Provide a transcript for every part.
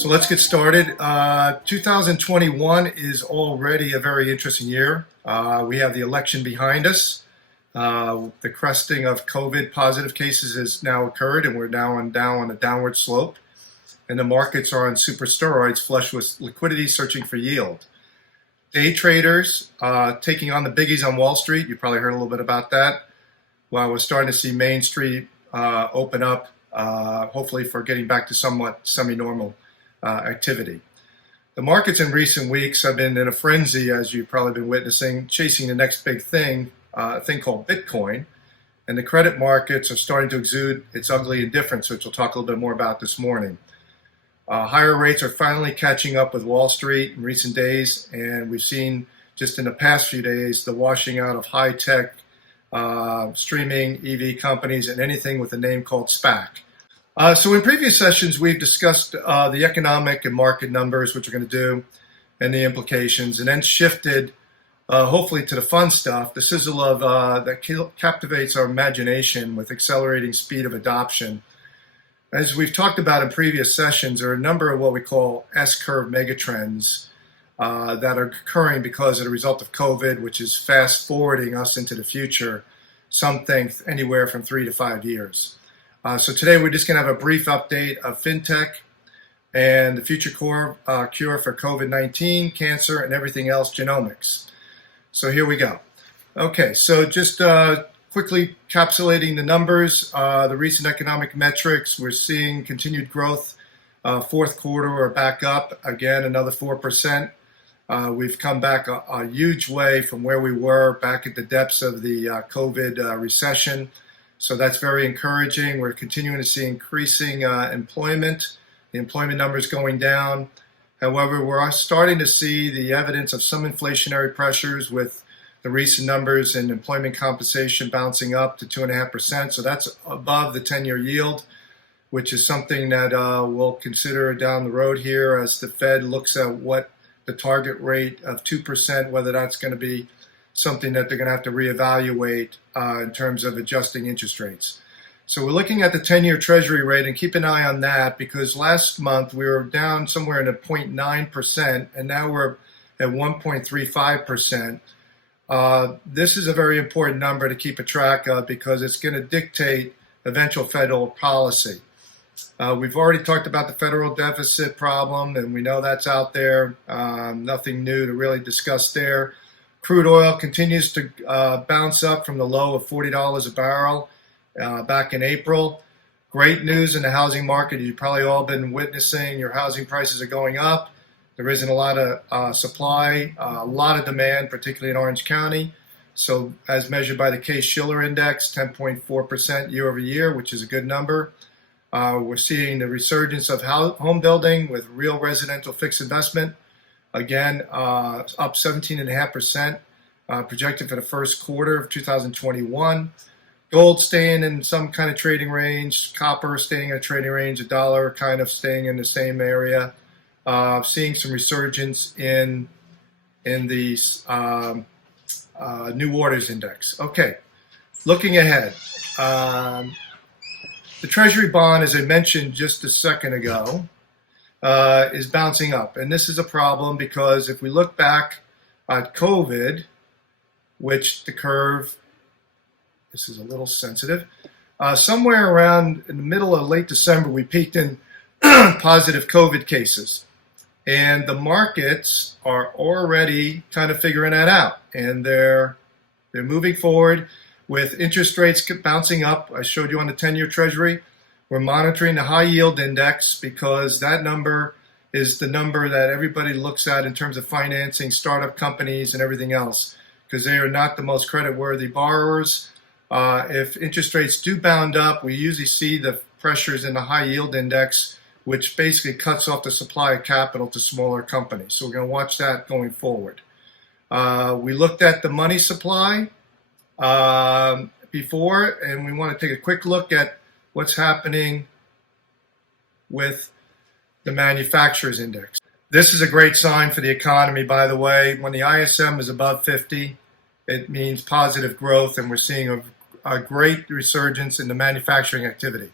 So let's get started. 2021 is already a very interesting year. We have the election behind us. The cresting of COVID positive cases has now occurred, and we're now on a downward slope. And the markets are on super steroids, flush with liquidity, searching for yield. Day traders taking on the biggies on Wall Street. You probably heard a little bit about that. Well, we're starting to see Main Street open up, hopefully for getting back to somewhat semi-normal activity. The markets in recent weeks have been in a frenzy, as you've probably been witnessing, chasing the next big thing, a thing called Bitcoin. And the credit markets are starting to exude its ugly indifference, which we'll talk a little bit more about this morning. Higher rates are finally catching up with Wall Street in recent days, and we've seen just in the past few days the washing out of high-tech streaming EV companies and anything with a name called SPAC. So in previous sessions, we've discussed the economic and market numbers, which we're going to do, and the implications, and then shifted, hopefully, to the fun stuff, the sizzle of that captivates our imagination with accelerating speed of adoption. As we've talked about in previous sessions, there are a number of what we call S-curve megatrends that are occurring because of the result of COVID, which is fast-forwarding us into the future, some think anywhere from 3 to 5 years. So today we're just going to have a brief update of FinTech and the future cure for COVID-19, cancer, and everything else genomics. So here we go. Okay, so just quickly encapsulating the numbers, the recent economic metrics, we're seeing continued growth. Fourth quarter, we're back up again, another 4%. We've come back a huge way from where we were back at the depths of the COVID recession. So that's very encouraging. We're continuing to see increasing employment, the employment numbers going down. However, we're starting to see the evidence of some inflationary pressures with the recent numbers in employment compensation bouncing up to 2.5%. So that's above the 10-year yield, which is something that we'll consider down the road here as the Fed looks at what the target rate of 2%, whether that's going to be something that they're going to have to reevaluate in terms of adjusting interest rates. So we're looking at the 10-year Treasury rate, and keep an eye on that because last month we were down somewhere in at 0.9%, and now we're at 1.35%. This is a very important number to keep a track of because it's going to dictate eventual federal policy. We've already talked about the federal deficit problem, and we know that's out there. Nothing new to really discuss there. Crude oil continues to bounce up from the low of $40 a barrel back in April. Great news in the housing market. You've probably all been witnessing your housing prices are going up. There isn't a lot of supply, a lot of demand, particularly in Orange County. So as measured by the Case-Shiller Index, 10.4% year over year, which is a good number. We're seeing the resurgence of home building with real residential fixed investment. Again, up 17.5%, projected for the first quarter of 2021. Gold staying in some kind of trading range. Copper staying in a trading range. A dollar kind of staying in the same area. Seeing some resurgence in the new orders index. Okay, looking ahead. The Treasury bond, as I mentioned just a second ago, is bouncing up. And this is a problem because if we look back at COVID, which the curve, this is a little sensitive, somewhere around in the middle of late December, we peaked in positive COVID cases. And the markets are already kind of figuring that out. And they're moving forward with interest rates bouncing up. I showed you on the 10-year Treasury. We're monitoring the high yield index because that number is the number that everybody looks at in terms of financing startup companies and everything else because they are not the most creditworthy borrowers. If interest rates do bound up, we usually see the pressures in the high yield index, which basically cuts off the supply of capital to smaller companies. So we're going to watch that going forward. We looked at the money supply before, and we want to take a quick look at what's happening with the manufacturers index. This is a great sign for the economy, by the way. When the ISM is above 50, it means positive growth, and we're seeing a great resurgence in the manufacturing activity.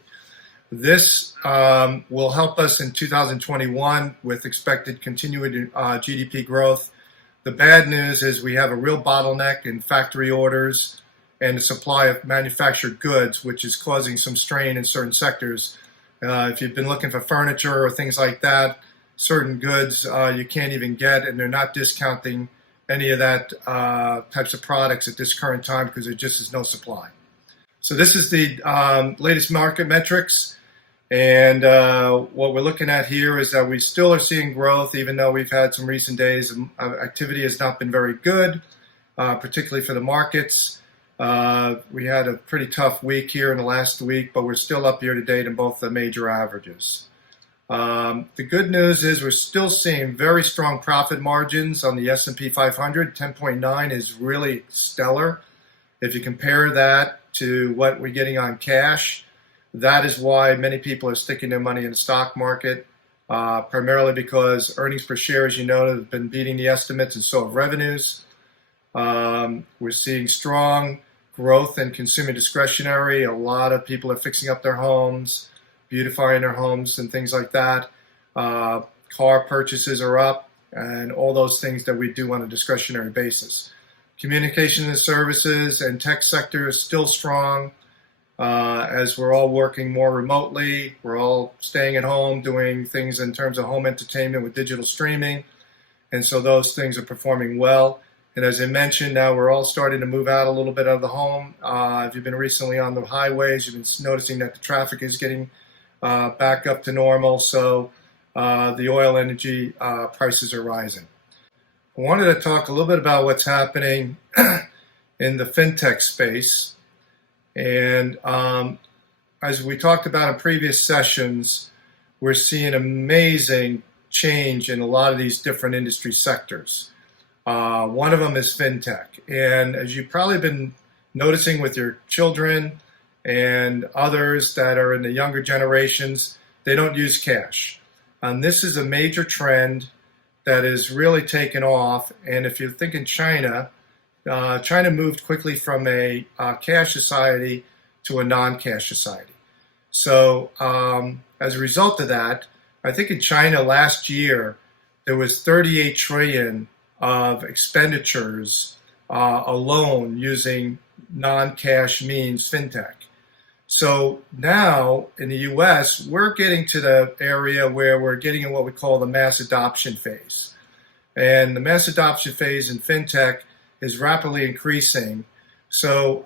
This will help us in 2021 with expected continued GDP growth. The bad news is we have a real bottleneck in factory orders and the supply of manufactured goods, which is causing some strain in certain sectors. If you've been looking for furniture or things like that, certain goods you can't even get, and they're not discounting any of that types of products at this current time because there just is no supply. So this is the latest market metrics. And what we're looking at here is that we still are seeing growth, even though we've had some recent days. Activity has not been very good, particularly for the markets. We had a pretty tough week here in the last week, but we're still up year to date in both the major averages. The good news is we're still seeing very strong profit margins on the S&P 500. 10.9 is really stellar. If you compare that to what we're getting on cash, that is why many people are sticking their money in the stock market, primarily because earnings per share, as you know, have been beating the estimates, and so have revenues. We're seeing strong growth in consumer discretionary. A lot of people are fixing up their homes, beautifying their homes, and things like that. Car purchases are up, and all those things that we do on a discretionary basis. Communication and services and tech sector is still strong. As we're all working more remotely, we're all staying at home, doing things in terms of home entertainment with digital streaming, and so those things are performing well. And as I mentioned, now we're all starting to move out a little bit of the home. If you've been recently on the highways, you've been noticing that the traffic is getting back up to normal, so the oil energy prices are rising. I wanted to talk a little bit about what's happening in the FinTech space. And as we talked about in previous sessions, we're seeing amazing change in a lot of these different industry sectors. One of them is FinTech. And as you've probably been noticing with your children and others that are in the younger generations, they don't use cash. And this is a major trend that is really taken off. And if you think in China, China moved quickly from a cash society to a non-cash society. So as a result of that, I think in China last year, there was 38 trillion of expenditures alone using non-cash means, FinTech. So now in the US, we're getting to the area where we're getting in what we call the mass adoption phase. And the mass adoption phase in FinTech is rapidly increasing. So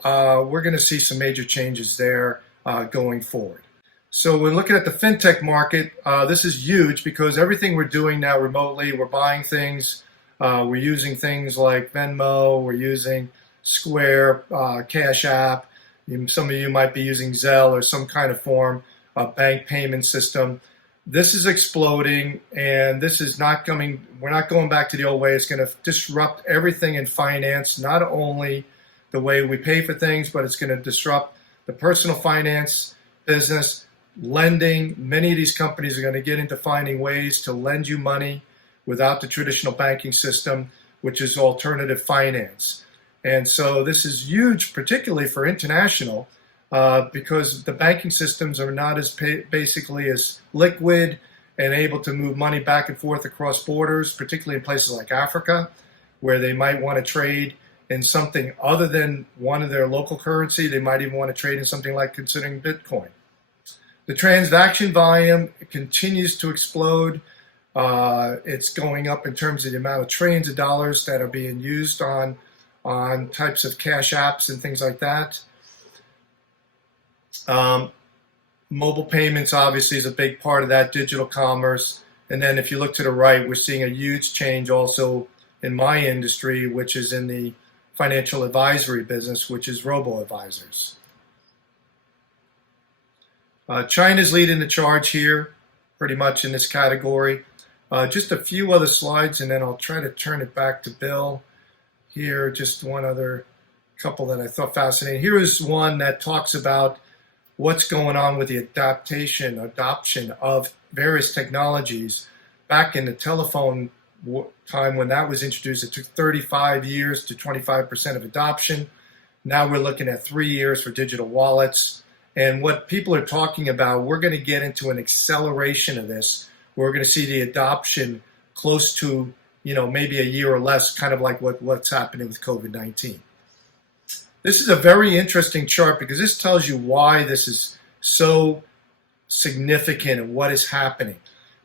we're going to see some major changes there going forward. So when looking at the FinTech market, this is huge because everything we're doing now remotely, we're buying things, we're using things like Venmo, we're using Square, Cash App. Some of you might be using Zelle or some kind of form of bank payment system. This is exploding, and this is not coming, we're not going back to the old way. It's going to disrupt everything in finance, not only the way we pay for things, but it's going to disrupt the personal finance business, lending. Many of these companies are going to get into finding ways to lend you money without the traditional banking system, which is alternative finance. And so this is huge, particularly for international, because the banking systems are not as basically as liquid and able to move money back and forth across borders, particularly in places like Africa, where they might want to trade in something other than one of their local currency. They might even want to trade in something like considering Bitcoin. The transaction volume continues to explode. It's going up in terms of the amount of trillions of dollars that are being used on types of cash apps and things like that. Mobile payments obviously is a big part of that, digital commerce. And then if you look to the right, we're seeing a huge change also in my industry, which is in the financial advisory business, which is robo-advisors. China's leading the charge here, pretty much in this category. Just a few other slides, and then I'll try to turn it back to Bill. Here, just one other couple that I thought fascinating. Here is one that talks about what's going on with the adoption of various technologies. Back in the telephone time when that was introduced, it took 35 years to 25% of adoption. Now we're looking at 3 years for digital wallets. And what people are talking about, we're going to get into an acceleration of this. We're going to see the adoption close to, maybe a year or less, kind of like what's happening with COVID-19. This is a very interesting chart because this tells you why this is so significant and what is happening.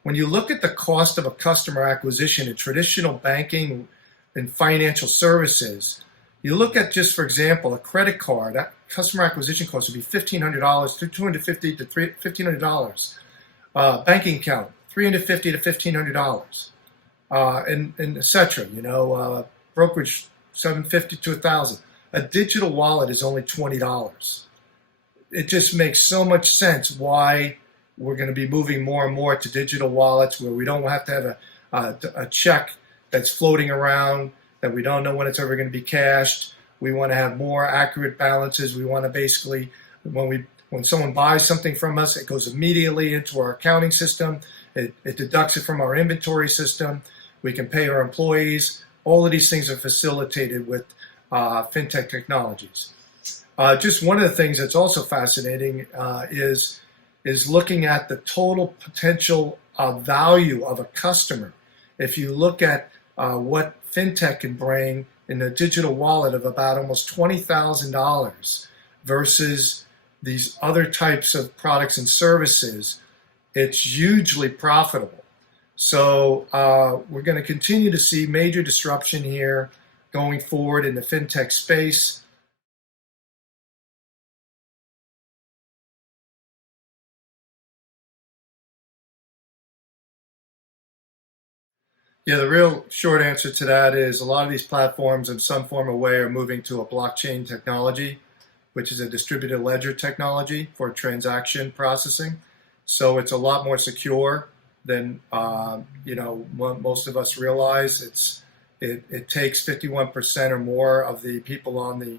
When you look at the cost of a customer acquisition in traditional banking and financial services, you look at, just for example, a credit card, that customer acquisition cost would be $1,500, $250 to $1,500. Banking account, $350 to $1,500, and etc. Brokerage, $750 to $1,000. A digital wallet is only $20. It just makes so much sense why we're going to be moving more and more to digital wallets where we don't have to have a check that's floating around that we don't know when it's ever going to be cashed. We want to have more accurate balances. We want to basically, when someone buys something from us, it goes immediately into our accounting system. It deducts it from our inventory system. We can pay our employees. All of these things are facilitated with FinTech technologies. Just one of the things that's also fascinating is looking at the total potential value of a customer. If you look at what FinTech can bring in a digital wallet of about almost $20,000 versus these other types of products and services, it's hugely profitable. So we're going to continue to see major disruption here going forward in the FinTech space. Yeah, the real short answer to that is a lot of these platforms in some form or way are moving to a blockchain technology, which is a distributed ledger technology for transaction processing. So it's a lot more secure than most of us realize. It takes 51% or more of the people on the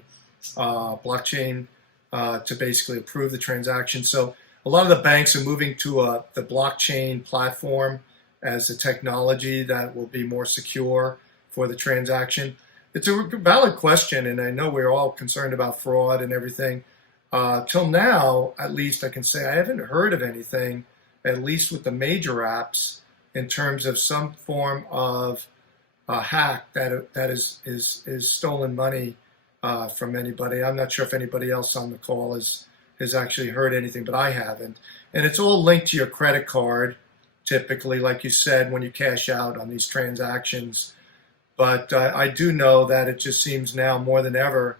blockchain to basically approve the transaction. So a lot of the banks are moving to the blockchain platform as a technology that will be more secure for the transaction. It's a valid question, and I know we're all concerned about fraud and everything. Till now, at least I can say I haven't heard of anything, at least with the major apps, in terms of some form of hack that is stolen money from anybody. I'm not sure if anybody else on the call has actually heard anything, but I haven't. And it's all linked to your credit card, typically, like you said, when you cash out on these transactions. But I do know that it just seems now more than ever,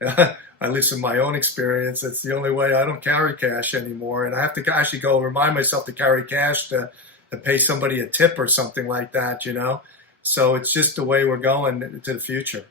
at least in my own experience, it's the only way. I don't carry cash anymore, and I have to actually go remind myself to carry cash to pay somebody a tip or something like that, So it's just the way we're going to the future.